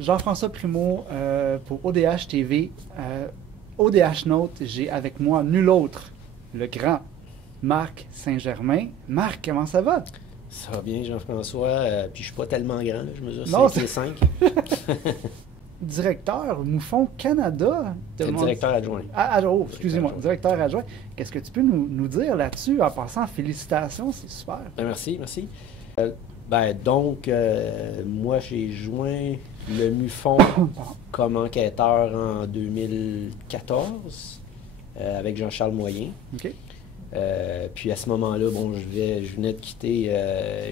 Jean-François Primeau pour ODH TV. ODH Note, j'ai avec moi nul autre, le grand Marc Saint-Germain. Marc, comment ça va? Ça va bien, Jean-François. Puis je suis pas tellement grand, là. Je mesure Non, 5 pieds 5. Directeur Moufon Canada. Directeur adjoint. Oh, excusez-moi, directeur adjoint. Qu'est-ce que tu peux nous dire là-dessus? En passant, félicitations, c'est super. Merci. Moi, j'ai joint le MUFON comme enquêteur en 2014 avec Jean-Charles Moyen. OK. Puis à ce moment-là, je venais de quitter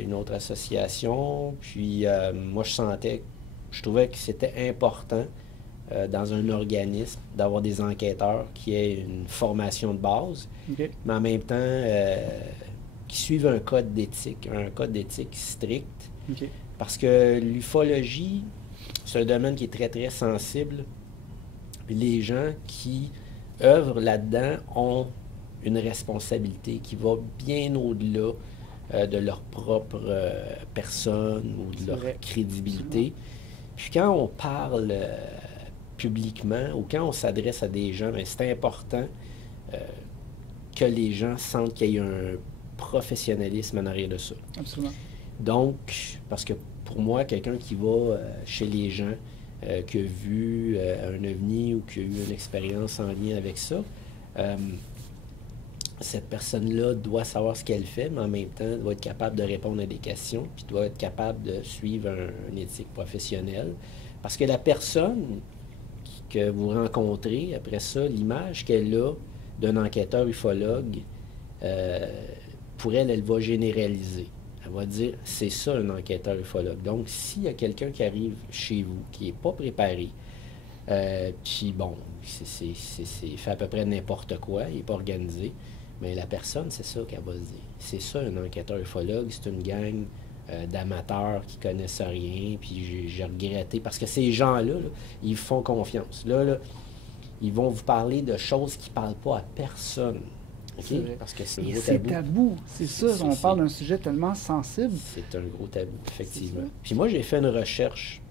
une autre association. Puis moi, je trouvais que c'était important dans un organisme d'avoir des enquêteurs qui aient une formation de base, OK. mais en même temps qui suivent un code d'éthique strict. OK. Parce que l'ufologie, c'est un domaine qui est très, très sensible. Puis les gens qui œuvrent là-dedans ont une responsabilité qui va bien au-delà de leur propre personne ou de leur crédibilité. Puis quand on parle publiquement ou quand on s'adresse à des gens, c'est important que les gens sentent qu'il y a un professionnalisme en arrière de ça. Absolument. Donc, parce que pour moi, quelqu'un qui va chez les gens, qui a vu un ovni ou qui a eu une expérience en lien avec ça, cette personne-là doit savoir ce qu'elle fait, mais en même temps, doit être capable de répondre à des questions, puis doit être capable de suivre une éthique professionnelle. Parce que la personne que vous rencontrez, après ça, l'image qu'elle a d'un enquêteur ufologue, pour elle, elle va généraliser. Elle va dire, c'est ça un enquêteur ufologue. Donc, s'il y a quelqu'un qui arrive chez vous, qui n'est pas préparé, puis bon, c'est fait à peu près n'importe quoi, il n'est pas organisé, mais la personne, c'est ça qu'elle va se dire. C'est ça un enquêteur ufologue, c'est une gang d'amateurs qui connaissent rien, puis j'ai regretté, parce que ces gens-là, là, ils font confiance. Là, ils vont vous parler de choses qui ne parlent pas à personne. Okay? Parce que c'est un gros tabou. C'est tabou, c'est ça. On parle d'un sujet tellement sensible. C'est un gros tabou, effectivement. Puis moi, j'ai fait une recherche.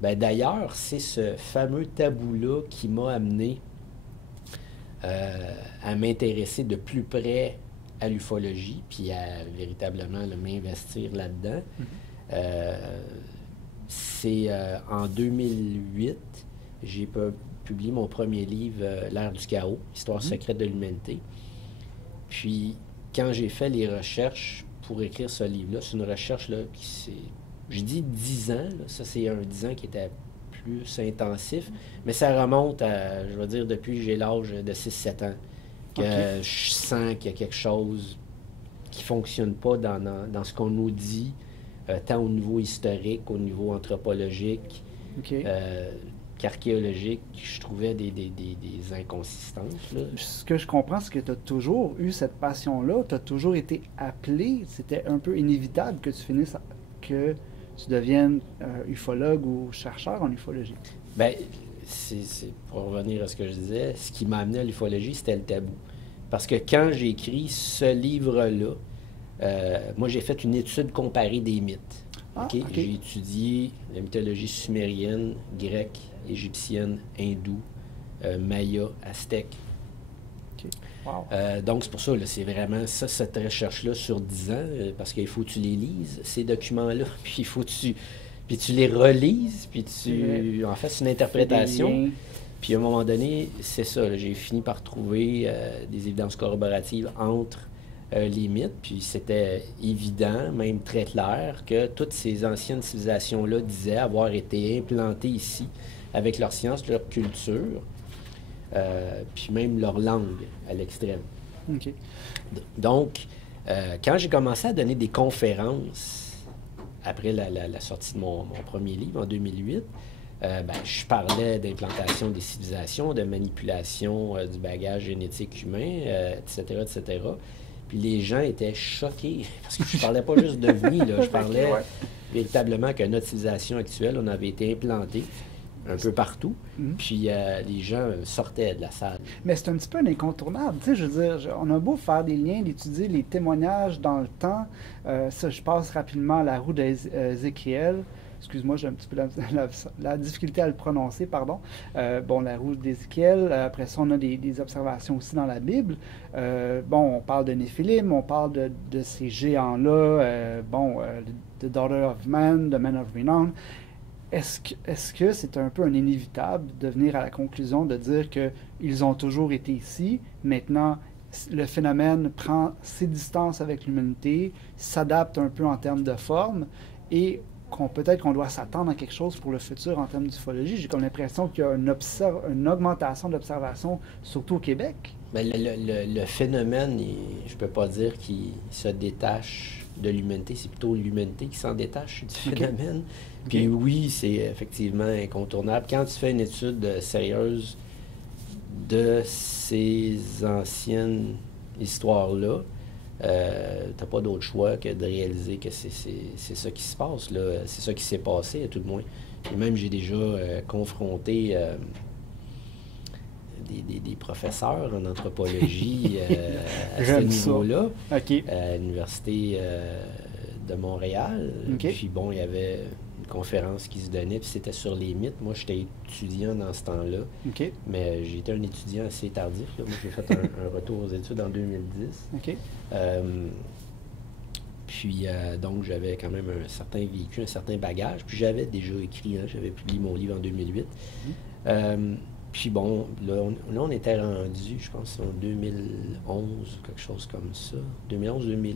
D'ailleurs, c'est ce fameux tabou-là qui m'a amené à m'intéresser de plus près à l'ufologie, puis à véritablement m'investir là-dedans. C'est en 2008, j'ai publié mon premier livre, L'ère du chaos, Histoire secrète de l'humanité. Puis, quand j'ai fait les recherches pour écrire ce livre-là, c'est une recherche, là, je dis 10 ans, là, ça c'est un 10 ans qui était plus intensif, mais ça remonte à, je vais dire, depuis que j'ai l'âge de 6-7 ans, que je sens qu'il y a quelque chose qui ne fonctionne pas dans ce qu'on nous dit, tant au niveau historique, au niveau anthropologique, qu'archéologique. Je trouvais des inconsistances. Là. Ce que je comprends, c'est que tu as toujours eu cette passion-là, tu as toujours été appelé, c'était un peu inévitable que tu finisses, que tu deviennes ufologue ou chercheur en ufologie. Bien, c'est pour revenir à ce que je disais, ce qui m'a amené à l'ufologie, c'était le tabou. Parce que quand j'ai écrit ce livre-là, moi j'ai fait une étude comparée des mythes. J'ai étudié la mythologie sumérienne, grecque, égyptienne, hindoue, maya, aztèque. Wow. Donc c'est pour ça, là, c'est vraiment ça, cette recherche-là sur 10 ans, parce qu'il faut que tu les lises, ces documents-là, puis il faut que tu les relises, puis tu en fasses une interprétation. Puis à un moment donné, c'est ça, là, j'ai fini par trouver des évidences corroboratives entre les mythes, puis c'était évident, même très clair, que toutes ces anciennes civilisations-là disaient avoir été implantées ici avec leur science, leur culture, puis même leur langue à l'extrême. Okay. Donc, quand j'ai commencé à donner des conférences après la sortie de mon premier livre en 2008, je parlais d'implantation des civilisations, de manipulation du bagage génétique humain, etc., etc. Puis les gens étaient choqués, parce que je ne parlais pas juste d'OVNI, là, je parlais véritablement que notre civilisation actuelle, on avait été implanté un peu partout, puis les gens sortaient de la salle. Mais c'est un petit peu un incontournable, tu sais, je veux dire, on a beau faire des liens, d'étudier les témoignages dans le temps, ça, je passe rapidement à la roue d'Ézéchiel, excuse-moi, j'ai un petit peu la difficulté à le prononcer, pardon. Bon, la roue d'Ézéchiel, après ça, on a des observations aussi dans la Bible. Bon, on parle de Néphilim, on parle de ces géants-là, The Daughter of Man, The Man of Renown. Est-ce que c'est un peu un inévitable de venir à la conclusion de dire qu'ils ont toujours été ici, maintenant le phénomène prend ses distances avec l'humanité, s'adapte un peu en termes de forme, et peut-être qu'on doit s'attendre à quelque chose pour le futur en termes d'ufologie. J'ai comme l'impression qu'il y a une augmentation d'observation, surtout au Québec. Ben, le phénomène, je ne peux pas dire qu'il se détache de l'humanité, c'est plutôt l'humanité qui s'en détache du phénomène. Puis oui, c'est effectivement incontournable. Quand tu fais une étude sérieuse de ces anciennes histoires-là, t'as pas d'autre choix que de réaliser que c'est ça qui se passe, là. C'est ça qui s'est passé, à tout le moins. Et même, j'ai déjà confronté des professeurs en anthropologie à ce niveau-là, à l'Université de Montréal. Puis bon, il y avait une conférence qui se donnait, puis c'était sur les mythes. Moi, j'étais étudiant dans ce temps-là, mais j'étais un étudiant assez tardif, là. Moi, j'ai fait un retour aux études en 2010. Puis, donc, j'avais quand même un certain vécu, un certain bagage. Puis, j'avais déjà écrit, j'avais publié mon livre en 2008. Puis bon, là, on était rendu, je pense, en 2011, quelque chose comme ça. 2011-2012.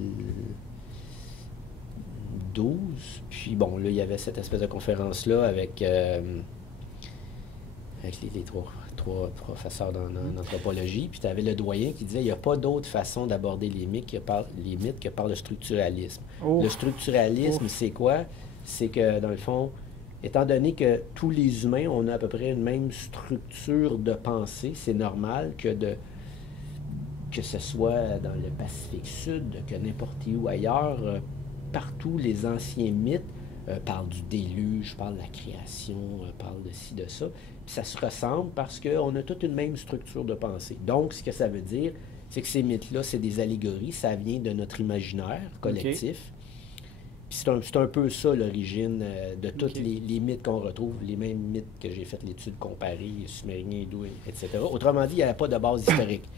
Puis bon, là, il y avait cette espèce de conférence-là avec les trois professeurs en anthropologie. Puis tu avais le doyen qui disait il n'y a pas d'autre façon d'aborder les mythes que par le structuralisme. Le structuralisme, c'est quoi? C'est que, dans le fond, étant donné que tous les humains, on a à peu près une même structure de pensée, c'est normal que ce soit dans le Pacifique Sud, que n'importe où ailleurs, partout les anciens mythes parlent du déluge, parlent de la création, parlent de ci, de ça. Puis ça se ressemble parce qu'on a toute une même structure de pensée. Donc, ce que ça veut dire, c'est que ces mythes-là, c'est des allégories, ça vient de notre imaginaire collectif. C'est un peu ça l'origine de tous les mythes qu'on retrouve, les mêmes mythes que j'ai fait l'étude comparée, sumérien, hindou, etc. Autrement dit, il n'y avait pas de base historique.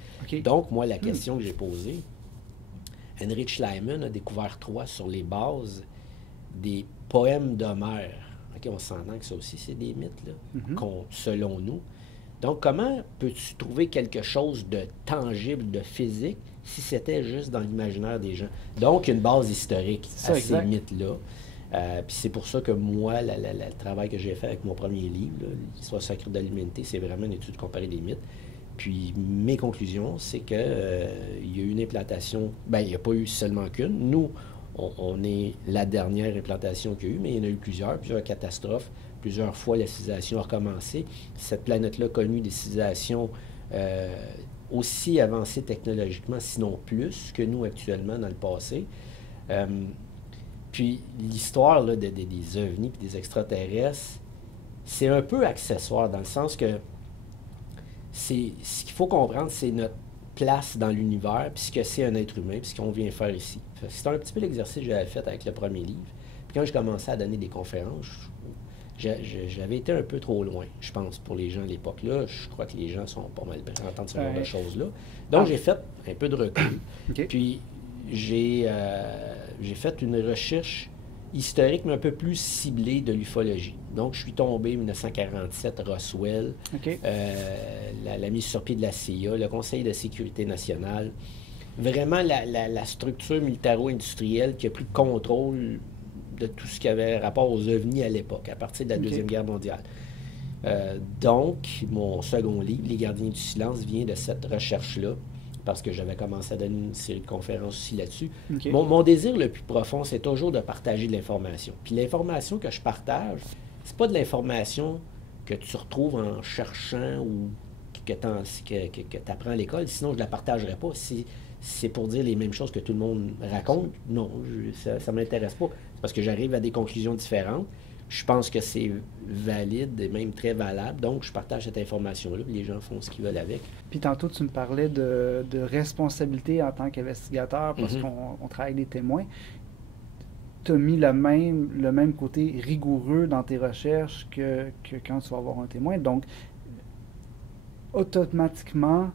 Donc, moi, la question que j'ai posée, Heinrich Schliemann a découvert 3 sur les bases des poèmes d'Homère. On s'entend que ça aussi, c'est des mythes, là, selon nous. Donc, comment peux-tu trouver quelque chose de tangible, de physique, si c'était juste dans l'imaginaire des gens? Donc, une base historique à ces mythes-là. Puis c'est pour ça que moi, le travail que j'ai fait avec mon premier livre, l'Histoire sacrée de l'humanité, c'est vraiment une étude comparée des mythes. Puis mes conclusions, c'est qu'il y a eu une implantation, il n'y a pas eu seulement qu'une. Nous, on est la dernière implantation qu'il y a eu, mais il y en a eu plusieurs catastrophes. Plusieurs fois, la civilisation a recommencé. Cette planète-là a connu des civilisations aussi avancées technologiquement, sinon plus, que nous actuellement dans le passé. Puis l'histoire là, des ovnis et des extraterrestres, c'est un peu accessoire dans le sens que ce qu'il faut comprendre, c'est notre place dans l'univers, puis ce que c'est un être humain, puis ce qu'on vient faire ici. C'est un petit peu l'exercice que j'avais fait avec le premier livre. Puis quand je commençais à donner des conférences, j'avais été un peu trop loin, je pense, pour les gens à l'époque. Là, je crois que les gens sont pas mal prêts à entendre ce genre de choses-là. Donc, j'ai fait un peu de recul. Puis, j'ai fait une recherche historique, mais un peu plus ciblée de l'ufologie. Donc, je suis tombé en 1947, Roswell, la mise sur pied de la CIA, le Conseil de sécurité nationale, vraiment la structure militaro-industrielle qui a pris le contrôle de tout ce qui avait rapport aux ovnis à l'époque, à partir de la Deuxième Guerre mondiale. Donc, mon second livre, Les gardiens du silence, vient de cette recherche-là, parce que j'avais commencé à donner une série de conférences aussi là-dessus. Mon désir le plus profond, c'est toujours de partager de l'information. Puis l'information que je partage, c'est pas de l'information que tu retrouves en cherchant ou que tu apprends à l'école, sinon je ne la partagerais pas. Si c'est pour dire les mêmes choses que tout le monde raconte, non, ça ne m'intéresse pas. C'est parce que j'arrive à des conclusions différentes. Je pense que c'est valide et même très valable. Donc, je partage cette information-là, puis les gens font ce qu'ils veulent avec. Puis tantôt, tu me parlais de responsabilité en tant qu'investigateur, parce qu'on travaille avec des témoins. tu as mis le même côté rigoureux dans tes recherches que quand tu vas avoir un témoin. Donc, automatiquement,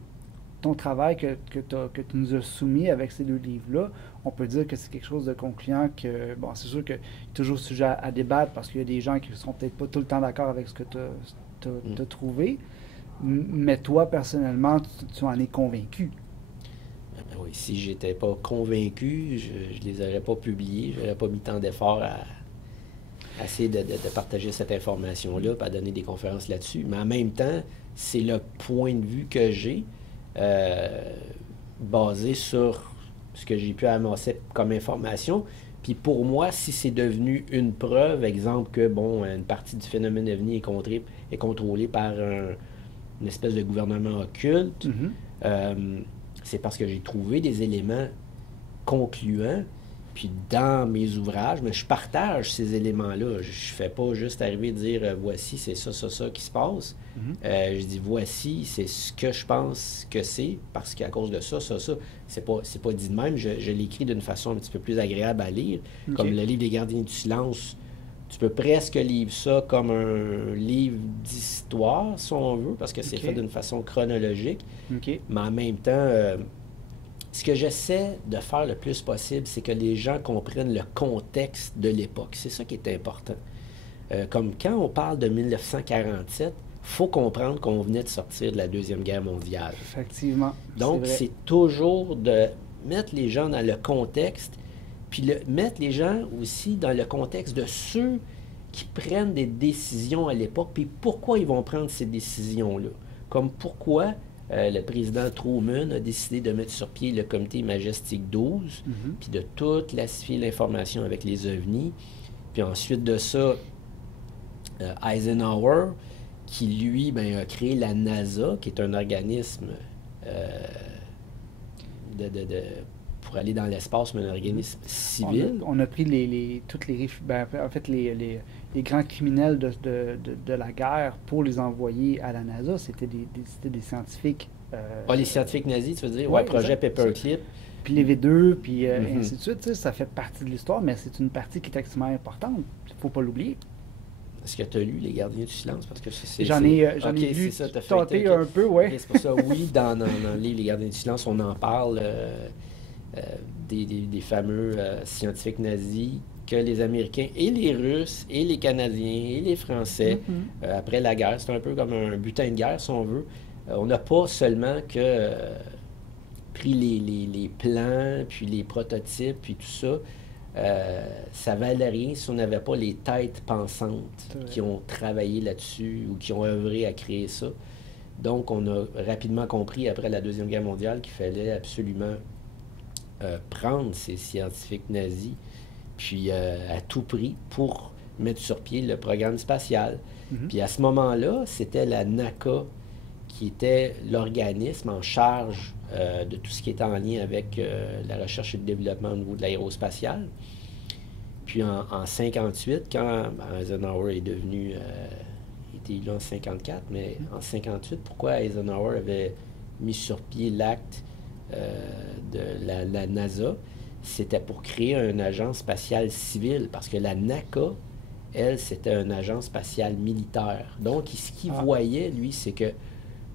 ton travail que tu nous as soumis avec ces deux livres-là, on peut dire que c'est quelque chose de concluant que, bon, c'est sûr qu'il y a toujours sujet à débattre parce qu'il y a des gens qui ne sont peut-être pas tout le temps d'accord avec ce que tu as trouvé, mais toi, personnellement, tu en es convaincu. Oui, si j'étais pas convaincu, je les aurais pas publiés, je n'aurais pas mis tant d'efforts à essayer de partager cette information-là, puis à donner des conférences là-dessus. Mais en même temps, c'est le point de vue que j'ai, basé sur ce que j'ai pu amasser comme information. Puis pour moi, si c'est devenu une preuve, exemple que, bon, une partie du phénomène ovni est contrôlée par une espèce de gouvernement occulte, c'est parce que j'ai trouvé des éléments concluants. Puis dans mes ouvrages, mais je partage ces éléments-là. Je ne fais pas juste arriver et dire voici, c'est ça qui se passe. Je dis voici, c'est ce que je pense que c'est, parce qu'à cause de ça. C'est pas dit de même. Je l'écris d'une façon un petit peu plus agréable à lire. Okay. Comme le livre des Gardiens du silence. Tu peux presque lire ça comme un livre d'histoire, si on veut, parce que c'est fait d'une façon chronologique. Mais en même temps, ce que j'essaie de faire le plus possible, c'est que les gens comprennent le contexte de l'époque. C'est ça qui est important. Comme quand on parle de 1947, il faut comprendre qu'on venait de sortir de la Deuxième Guerre mondiale. Effectivement. Donc, c'est toujours de mettre les gens dans le contexte, puis mettre les gens aussi dans le contexte de ceux qui prennent des décisions à l'époque, puis pourquoi ils vont prendre ces décisions-là. Comme pourquoi le président Truman a décidé de mettre sur pied le comité Majestic 12, puis de tout classifier l'information avec les ovnis. Puis ensuite de ça, Eisenhower, qui lui a créé la NASA, qui est un organisme pour aller dans l'espace, mais un organisme civil. On a pris toutes les grands criminels de la guerre pour les envoyer à la NASA. C'était des scientifiques. Les scientifiques nazis, tu veux dire? Oui, projet Paperclip. Puis les V2, puis ainsi de suite. Ça fait partie de l'histoire, mais c'est une partie qui est extrêmement importante. Il ne faut pas l'oublier. Est-ce que tu as lu Les Gardiens du silence? Parce que j'en ai lu tâter un peu, oui. C'est pour ça, oui, dans le livre Les Gardiens du silence, on en parle des fameux scientifiques nazis que les Américains et les Russes et les Canadiens et les Français, après la guerre, c'est un peu comme un butin de guerre, si on veut. On n'a pas seulement que pris les plans, puis les prototypes, puis tout ça. Ça ne valait rien si on n'avait pas les têtes pensantes qui ont travaillé là-dessus ou qui ont œuvré à créer ça. Donc, on a rapidement compris, après la Deuxième Guerre mondiale, qu'il fallait absolument prendre ces scientifiques nazis, puis à tout prix, pour mettre sur pied le programme spatial. Puis à ce moment-là, c'était la NACA qui était l'organisme en charge de tout ce qui était en lien avec la recherche et le développement au niveau de l'aérospatial. Puis en 1958, quand Eisenhower est devenu... il était élu en 1954, mais en 1958, pourquoi Eisenhower avait mis sur pied l'acte de la NASA? C'était pour créer une agence spatiale civile, parce que la NACA, elle, c'était une agence spatiale militaire. Donc, ce qu'il voyait, lui, c'est que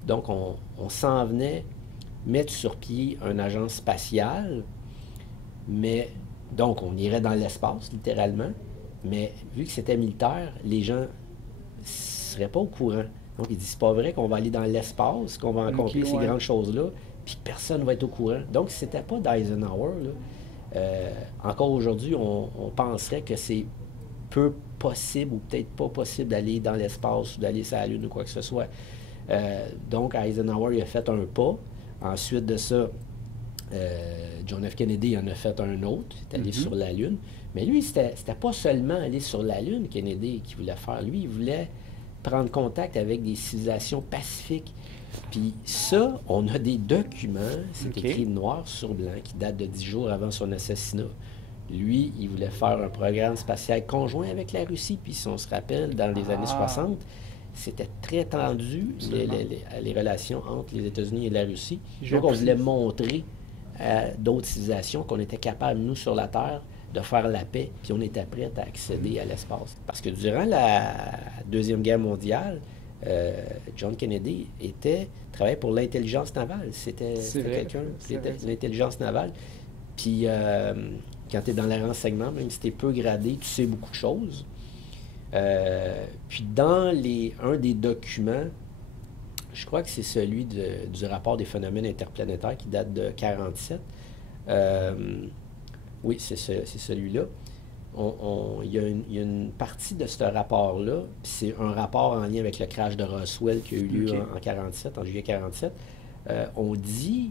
donc on s'en venait mettre sur pied une agence spatiale, mais donc on irait dans l'espace, littéralement, mais vu que c'était militaire, les gens ne seraient pas au courant. Donc il dit, c'est pas vrai qu'on va aller dans l'espace, qu'on va accomplir ces grandes choses-là, puis personne ne va être au courant. Donc c'était pas d'Eisenhower, là. Encore aujourd'hui, on penserait que c'est peu possible ou peut-être pas possible d'aller dans l'espace ou d'aller sur la Lune ou quoi que ce soit. Donc Eisenhower il a fait un pas. Ensuite de ça, John F. Kennedy en a fait un autre, il est allé sur la Lune. Mais lui, c'était pas seulement aller sur la Lune, Kennedy, qu'il voulait faire. Lui, il voulait prendre contact avec des civilisations pacifiques. Puis ça, on a des documents, c'est écrit noir sur blanc, qui datent de 10 jours avant son assassinat. Lui, il voulait faire un programme spatial conjoint avec la Russie. Puis si on se rappelle, dans les années 60, c'était très tendu, les relations entre les États-Unis et la Russie. Donc, on voulait montrer à d'autres civilisations qu'on était capable, nous, sur la Terre, de faire la paix, puis on était prêt à accéder à l'espace. Parce que durant la Deuxième Guerre mondiale, John Kennedy travaillait pour l'intelligence navale. C'était quelqu'un qui était l'intelligence navale. Puis quand tu es dans le renseignement, même si tu es peu gradé, tu sais beaucoup de choses. Puis dans un des documents, je crois que c'est celui du rapport des phénomènes interplanétaires qui date de 1947. Oui, c'est celui-là. Il y a une partie de ce rapport-là, puis c'est un rapport en lien avec le crash de Roswell qui a eu lieu en 47, en juillet 47. On dit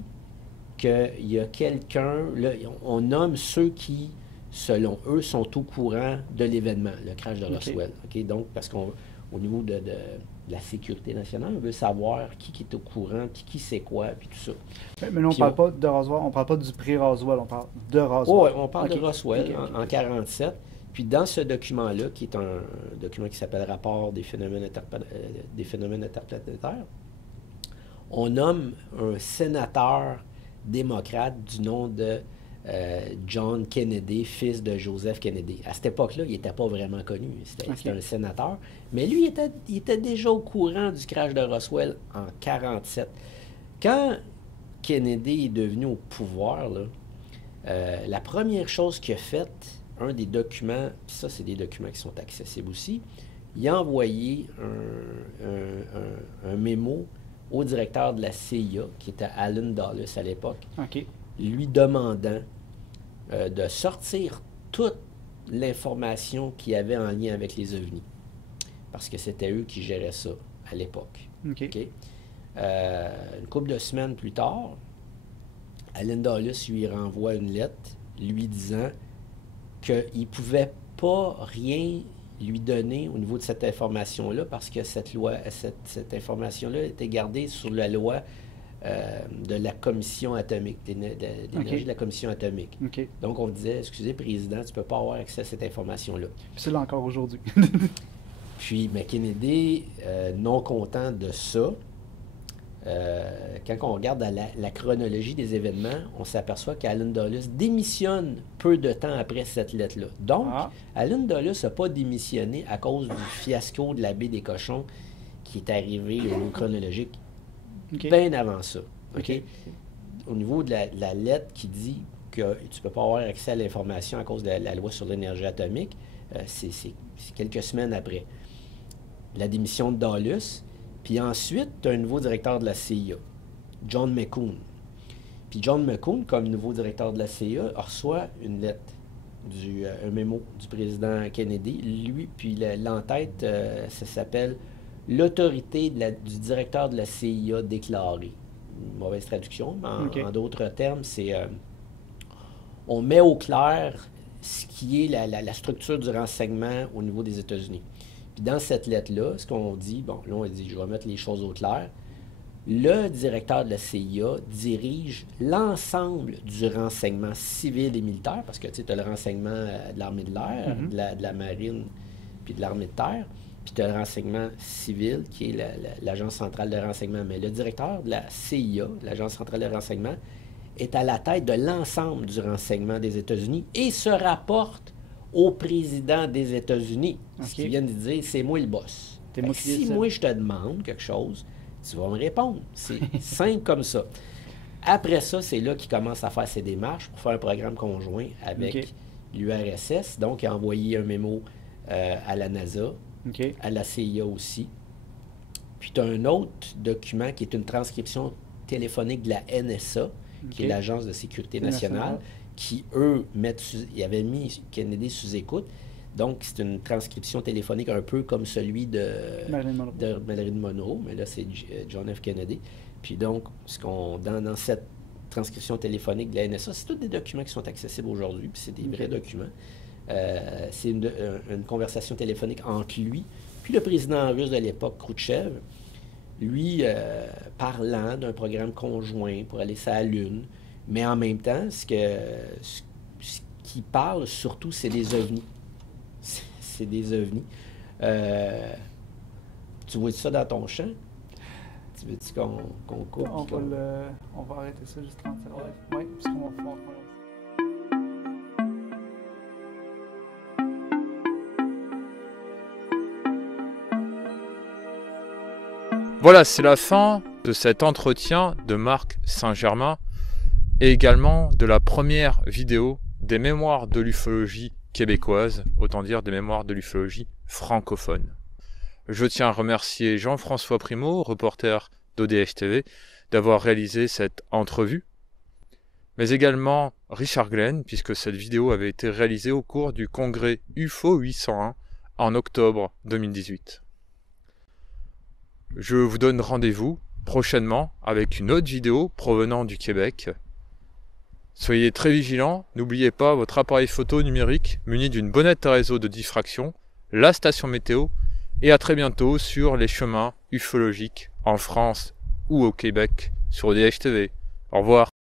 qu'il y a quelqu'un, là, on nomme ceux qui, selon eux, sont au courant de l'événement, le crash de Roswell. Okay? Donc, parce qu'au niveau de la sécurité nationale, on veut savoir qui est au courant, puis qui sait quoi, puis tout ça. Mais nous, on ne parle pas de Roswell, on ne parle pas du pré-Roswell, on parle de Roswell. Oh, ouais, on parle de Roswell en 1947. Puis dans ce document-là, qui est un document qui s'appelle Rapport des phénomènes interplanétaires, on nomme un sénateur démocrate du nom de John Kennedy, fils de Joseph Kennedy. À cette époque-là, il n'était pas vraiment connu. C'était un sénateur. Mais lui, il était déjà au courant du crash de Roswell en 1947. Quand Kennedy est devenu au pouvoir, là, la première chose qu'il a faite, un des documents, puis ça, c'est des documents qui sont accessibles aussi, il a envoyé un mémo au directeur de la CIA, qui était Alan Dulles à l'époque, lui demandant de sortir toute l'information qu'il y avait en lien avec les ovnis. Parce que c'était eux qui géraient ça à l'époque. Une couple de semaines plus tard, Alan Dulles lui renvoie une lettre lui disant qu'il ne pouvait pas rien lui donner au niveau de cette information-là parce que cette information-là était gardée sur la loi de la commission atomique, d'énergie de la commission atomique. Donc, on disait, excusez, Président, tu ne peux pas avoir accès à cette information-là. Puis c'est là encore aujourd'hui. Puis, mais Kennedy, non content de ça, quand on regarde la chronologie des événements, on s'aperçoit qu'Alan Dulles démissionne peu de temps après cette lettre-là. Donc, Alan Dulles n'a pas démissionné à cause du fiasco de la baie des Cochons qui est arrivé au niveau chronologique bien avant ça. Au niveau de la lettre qui dit que tu ne peux pas avoir accès à l'information à cause de la loi sur l'énergie atomique, c'est quelques semaines après la démission de Dulles. Puis ensuite, tu as un nouveau directeur de la CIA, John McCone. Puis John McCone, comme nouveau directeur de la CIA, reçoit une lettre, un mémo du président Kennedy. Lui, puis l'entête, ça s'appelle « L'autorité du directeur de la CIA déclarée ». Une mauvaise traduction, mais en d'autres termes, c'est on met au clair ce qui est la structure du renseignement au niveau des États-Unis. Puis dans cette lettre-là, ce qu'on dit, bon, là, on dit, je vais mettre les choses au clair. Le directeur de la CIA dirige l'ensemble du renseignement civil et militaire, parce que tu sais, tu as le renseignement de l'armée de l'air, de la marine, puis de l'armée de terre, puis tu as le renseignement civil, qui est l'Agence centrale de renseignement. Mais le directeur de la CIA, l'Agence centrale de renseignement, est à la tête de l'ensemble du renseignement des États-Unis et se rapporte au président des États-Unis. Ce qu'ils viennent de dire, c'est moi le boss. Si moi je te demande quelque chose, tu vas me répondre. C'est simple comme ça. Après ça, c'est là qu'il commence à faire ses démarches pour faire un programme conjoint avec l'URSS. Donc, il a envoyé un mémo à la NASA, à la CIA aussi. Puis, tu as un autre document qui est une transcription téléphonique de la NSA, qui est l'Agence de sécurité nationale, qui, eux, ils avaient mis Kennedy sous écoute. Donc, c'est une transcription téléphonique un peu comme celui de Marilyn Monroe, mais là, c'est John F. Kennedy. Puis donc, dans cette transcription téléphonique de la NSA, c'est tous des documents qui sont accessibles aujourd'hui, puis c'est des vrais documents. C'est une conversation téléphonique entre lui, puis le président russe de l'époque, Khrouchtchev, lui, parlant d'un programme conjoint pour aller sur la Lune, mais en même temps, ce qui parle surtout, c'est des ovnis. C'est des ovnis. Tu vois ça dans ton champ? Tu veux-tu qu'on coupe? On va arrêter ça juste 30 secondes. Oui, parce qu'on va faire. Voilà, c'est la fin de cet entretien de Marc Saint-Germain et également de la première vidéo des mémoires de l'ufologie québécoise, autant dire des mémoires de l'ufologie francophone. Je tiens à remercier Jean-François Primeau, reporter d'ODH TV, d'avoir réalisé cette entrevue, mais également Richard Glenn, puisque cette vidéo avait été réalisée au cours du congrès UFO 801 en octobre 2018. Je vous donne rendez-vous prochainement avec une autre vidéo provenant du Québec. Soyez très vigilants, n'oubliez pas votre appareil photo numérique muni d'une bonnette à réseau de diffraction, la station météo, et à très bientôt sur les chemins ufologiques en France ou au Québec sur ODH TV. Au revoir.